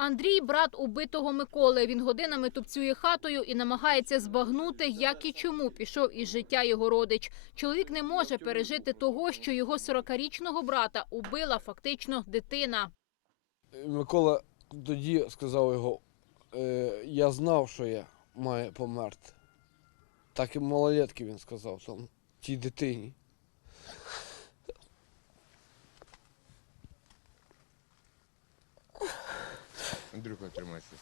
Андрій брат убитого Миколи. Він годинами тупцює хатою і намагається збагнути, як і чому пішов із життя його родич. Чоловік не може пережити того, що його 40-річного брата убила фактично дитина. Микола тоді сказав його, е, я знав, що я маю померти. Так і малолетки він сказав тій дитині. Андрюха, тримайся.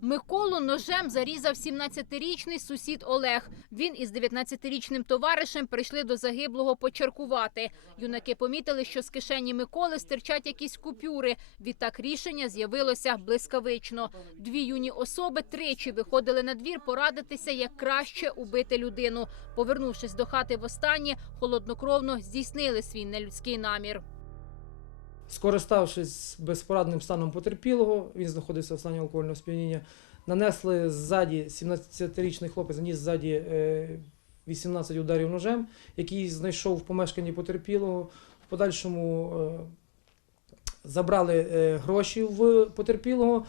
Миколу ножем зарізав 17-річний сусід Олег. Він із 19-річним товаришем прийшли до загиблого почаркувати. Юнаки помітили, що з кишені Миколи стирчать якісь купюри. Відтак рішення з'явилося блискавично. Дві юні особи тричі виходили на двір порадитися, як краще убити людину. Повернувшись до хати востаннє, холоднокровно здійснили свій нелюдський намір. Скориставшись безпорадним станом потерпілого, він знаходився в стані алкогольного сп'яніння, нанесли ззаді 17-річний хлопець наніс ззаді е, 18 ударів ножем, який знайшов в помешканні потерпілого. В подальшому е, забрали е, гроші в потерпілого.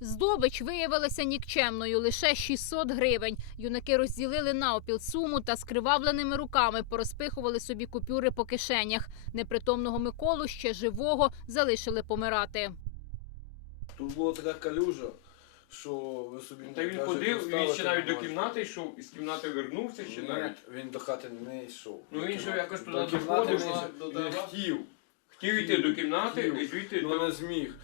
Здобич виявилася нікчемною лише 600 гривень. Юнаки розділили навпіл суму та скривавленими руками порозпихували собі купюри по кишенях. Непритомного Миколу ще живого залишили помирати. Тут була така калюжа, що ви собі Та він ходив, він ще навіть до кімнати йшов, із кімнати вернувся ще навіть. Він до хати не йшов. Ну він ще якось туди доходив, він, він хотів, хотів йти до кімнати і звідти але до... не зміг.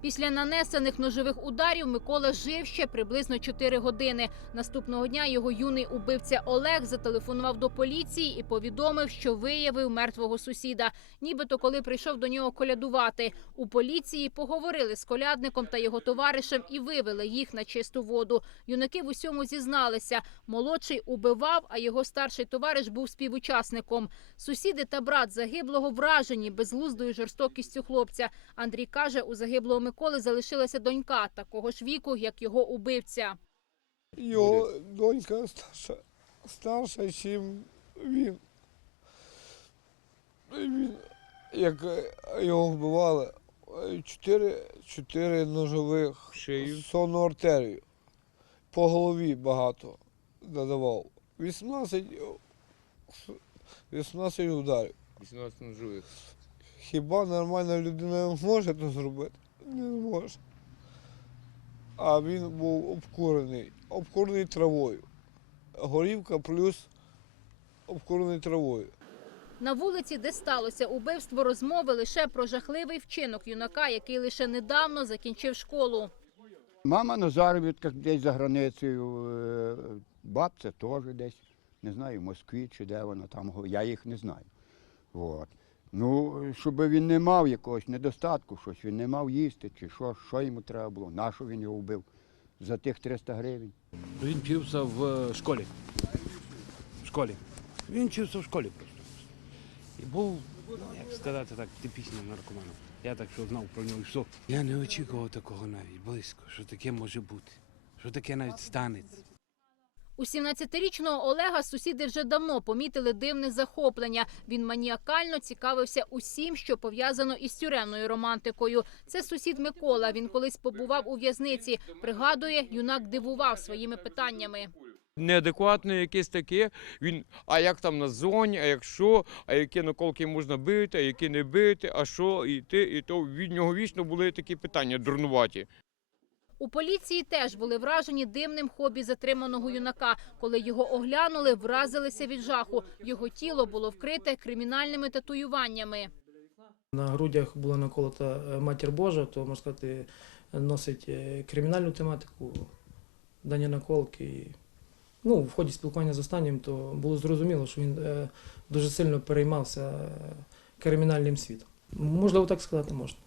Після нанесених ножових ударів Микола жив ще приблизно 4 години. Наступного дня його юний убивця Олег зателефонував до поліції і повідомив, що виявив мертвого сусіда. Нібито коли прийшов до нього колядувати. У поліції поговорили з колядником та його товаришем і вивели їх на чисту воду. Юнаки в усьому зізналися. Молодший убивав, а його старший товариш був співучасником. Сусіди та брат загиблого вражені безглуздою жорстокістю хлопця. Андрій каже, у загиблого Миколи залишилася донька такого ж віку, як його убивця. Його донька старша, старша, ніж він. Він, як його вбивали, чотири, чотири ножових Шию. сонну артерію. По голові багато надавав. 18, 18 ударів. 18 ножових. Хіба нормальна людина може це зробити? Не може. А він був обкурений, обкурений травою. Горівка плюс обкурений травою. На вулиці, де сталося убивство, розмови лише про жахливий вчинок юнака, який лише недавно закінчив школу. Мама на заробітках десь за границею, е, бабця теж десь, не знаю, в Москві чи де вона там, я їх не знаю. От. Ну, щоб він не мав якогось недостатку, щось, він не мав їсти, чи що, що йому треба було, на що він його вбив за тих 300 гривень. Він вчився в е, школі. В школі. Він вчився в школі просто. І був, ну, як сказати так, типічним наркоманом. Я так що знав про нього, що я не очікував такого навіть близько, що таке може бути, що таке навіть станеться. У 17-річного Олега сусіди вже давно помітили дивне захоплення. Він маніакально цікавився усім, що пов'язано із тюремною романтикою. Це сусід Микола. Він колись побував у в'язниці. Пригадує, юнак дивував своїми питаннями. Неадекватне якесь таке. Він, а як там на зоні, а як що, а які наколки можна бити, а які не бити, а що, і те, і то. Від нього вічно були такі питання дурнуваті. У поліції теж були вражені дивним хобі затриманого юнака. Коли його оглянули, вразилися від жаху. Його тіло було вкрите кримінальними татуюваннями. На грудях була наколота е, матір Божа, то можна сказати, носить е, кримінальну тематику, дані наколки. Ну, в ході спілкування з останнім, то було зрозуміло, що він е, дуже сильно переймався кримінальним світом. Можливо, так сказати можна.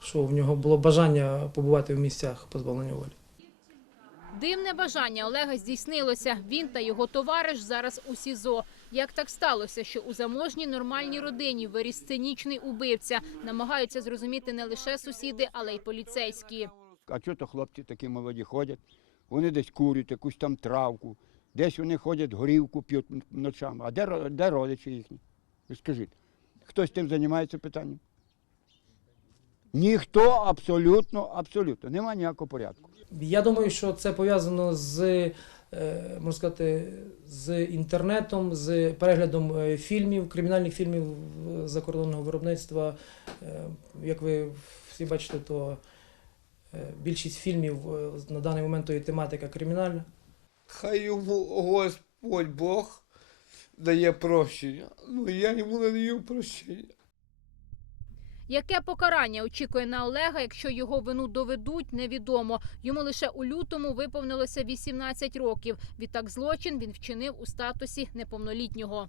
Що в нього було бажання побувати в місцях позбавлення волі. Дивне бажання Олега здійснилося. Він та його товариш зараз у СІЗО. Як так сталося, що у заможній нормальній родині виріс цинічний убивця, намагаються зрозуміти не лише сусіди, але й поліцейські. А чого то хлопці такі молоді ходять? Вони десь курять, якусь там травку, десь вони ходять, горівку п'ють ночами. А де, де родичі їхні? Скажіть, хтось тим займається питанням? Ніхто абсолютно, абсолютно, немає ніякого порядку. Я думаю, що це пов'язано з, е, можна сказати, з інтернетом, з переглядом е, фільмів, кримінальних фільмів закордонного виробництва. Е, Як ви всі бачите, то більшість фільмів на даний момент то є тематика кримінальна. Хай йому Господь Бог дає прощення. Ну я йому не даю прощення. Яке покарання очікує на Олега, якщо його вину доведуть, невідомо. Йому лише у лютому виповнилося 18 років. Відтак злочин він вчинив у статусі неповнолітнього.